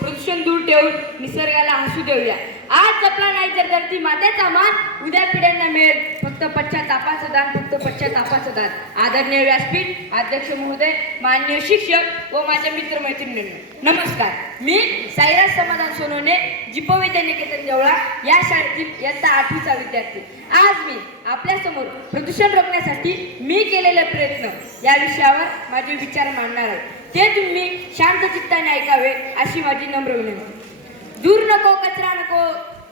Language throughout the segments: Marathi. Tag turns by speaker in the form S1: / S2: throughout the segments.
S1: प्रदूषण दूर ठेवून निसर्गाला हसू देऊया. आज जपला नाही जर धरती मातेचा मान उद्या पिढ्यांना मिळेल फक्त पश्चातापाचं दान फक्त पश्चातापाचं दान. आदरणीय व्यासपीठ अध्यक्ष महोदय मान्य शिक्षक व माझ्या मित्रमैत्रिणींना नमस्कार. मी साईराज समाधान सोनवणे जिपो विद्यानिकेतन देवळा या शाळेतील इयत्ता आठवीचा विद्यार्थी. आज मी आपल्यासमोर प्रदूषण रोखण्यासाठी मी केलेले प्रयत्न या विषयावर माझे विचार मांडणार आहे. ते तुम्ही शा चित्ताने ऐकावे अशी माझी नम्र विनंती. दूर नको कचरा नको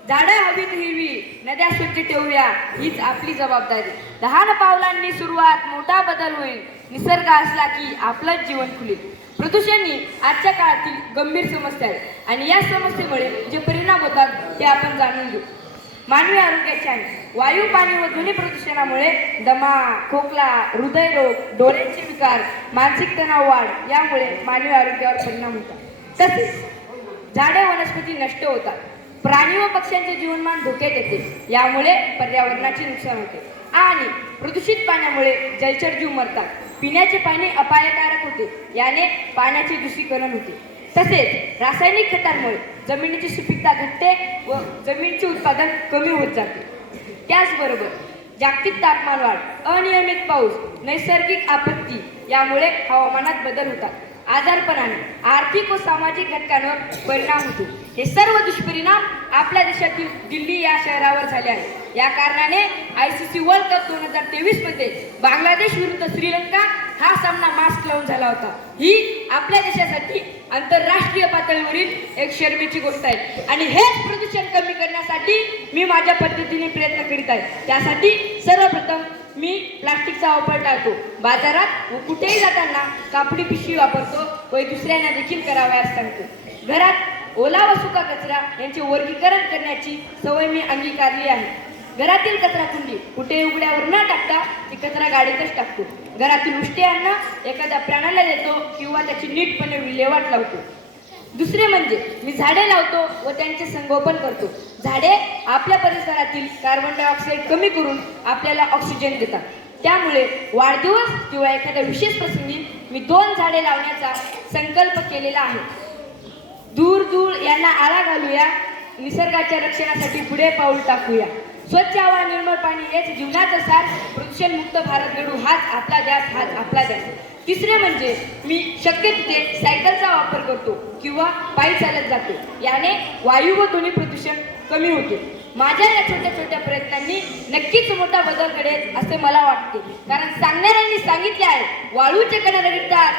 S1: झाडं हवीत हिरवी नद्या स्वच्छ ठेवूया हीच आपली जबाबदारी. लहान पावलांनी सुरुवात मोठा बदल होईल. निसर्ग असला की आपलंच जीवन खुलेल प्रदूषण ही आजच्या काळातील गंभीर समस्या आहे. आणि या समस्येमुळे जे परिणाम होतात ते आपण जाणून घेऊ. मानवी आरोग्याचे आहे वायू पाणी व ध्वनी प्रदूषणामुळे दमा खोकला हृदयरोग डोळ्यांचे विकार मानसिक तणाव वाढ यामुळे मानवी आरोग्यावर परिणाम होतात. तसेच झाडे वनस्पती नष्ट होतात. प्राणी व पक्ष्यांचे जीवनमान धोक्यात येते. यामुळे पर्यावरणाचे नुकसान होते. आणि प्रदूषित पाण्यामुळे जलचर जीव मरतात. पिण्याचे पाणी अपायकारक होते. याने पाण्याचे दूषीकरण होते. तसेच रासायनिक खतांमुळे जमिनीची सुपीकता घटते व जमिनीचे उत्पादन कमी होत जाते. त्याचबरोबर जागतिक तापमान वाढ अनियमित पाऊस नैसर्गिक आपत्ती यामुळे हवामानात बदल होतात. आजारपणाने आर्थिक व सामाजिक घटकांवर परिणाम होतो. हे सर्व दुष्परिणाम आपल्या देशातील दिल्ली या शहरावर झाले आहेत. या कारणाने I C C world cup दोन हजार तेवीसमध्ये बांगलादेश विरुद्ध श्रीलंका हा सामना मास्क लावून झाला होता. ही आपल्या देशासाठी आंतरराष्ट्रीय पातळीवरील एक शर्मेची गोष्ट आहे. आणि हेच प्रदूषण कमी करण्यासाठी मी माझ्या पद्धतीने प्रयत्न करीत आहे. त्यासाठी सर्वप्रथम मी प्लास्टिकचा वापर टाळतो. बाजारात व कुठेही जाताना कापडी पिशवी वापरतो व दुसऱ्यांना देखील करावयास सांगतो. घरात ओला व सुका कचरा यांचे वर्गीकरण करण्याची सवय मी अंगीकारली आहे. घरातील कचरा कुंडी. कुठे उघड्यावर न टाकता ती कचरा गाडीतच टाकतो. घरातील उष्टे अन्न एखाद्या प्राण्याला देतो किंवा त्याची नीटपणे विल्हेवाट लावतो. दुसरे म्हणजे मी झाडे लावतो व त्यांचे संगोपन करतो. झाडे आपल्या परिसरातील कार्बन डायऑक्साईड कमी करून आपल्याला ऑक्सिजन देतात. त्यामुळे वाढदिवस किंवा एखाद्या विशेष प्रसंगी मी दोन झाडे लावण्याचा संकल्प केलेला आहे. दूर दूर यांना आळा घालूया. निसर्गाच्या रक्षणासाठी पुढे पाऊल टाकूया. स्वच्छ हवा निर्मळ पाणी हेच जीवनाचा सार प्रदूषण मुक्त भारत घडू. हाच आपला जास्त हाच आपला जास्त तिसरे म्हणजे मी शक्य तिथे सायकलचा वापर करतो किंवा पायी चालत जातो. याने वायू व ध्वनी प्रदूषण कमी होते. माझ्या या छोट्या छोट्या प्रयत्नांनी नक्कीच मोठा बदल घडेल असे मला वाटते. कारण सांगणाऱ्यांनी सांगितले आहे वाळूचे कण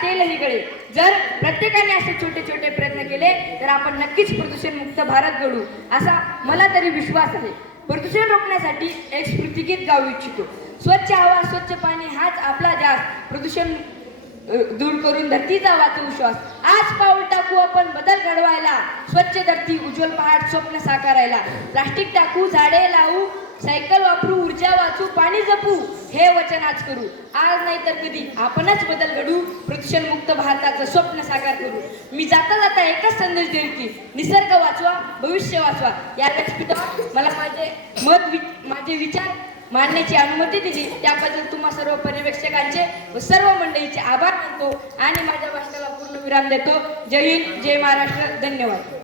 S1: तेलही गळे. जर प्रत्येकाने असे छोटे छोटे प्रयत्न केले तर आपण नक्कीच प्रदूषण मुक्त भारत घडू असा मला तरी विश्वास आहे. प्रदूषण रोखण्यासाठी एक स्मृतिगीत गाऊ इच्छितो. स्वच्छ हवा स्वच्छ पाणी हाच आपला ध्यास. प्रदूषण दूर करून धरतीचा वाचू विश्वास. आज पाऊल टाकू आपण बदल घडवायला. स्वच्छ धरती उज्ज्वल पहाट स्वप्न साकारायला. प्लास्टिक टाकू झाडे लावू. सायकल वापरू ऊर्जा वाचू पाणी जपू हे वचन आज करू. आज नाही तर कधी. आपणच बदल घडू प्रदूषण मुक्त भारताचं स्वप्न साकार करू. मी जाता जाता एकच संदेश देईल की निसर्ग वाचवा भविष्य वाचवा. या व्यासपीठावर मला माझे मत वि माझे विचार मांडण्याची अनुमती दिली. त्याबद्दल तुम्हा सर्व पर्यवेक्षकांचे व सर्व मंडळीचे आभार मानतो आणि माझ्या भाषणाला पूर्ण विराम देतो. जय हिंद जय महाराष्ट्र. धन्यवाद.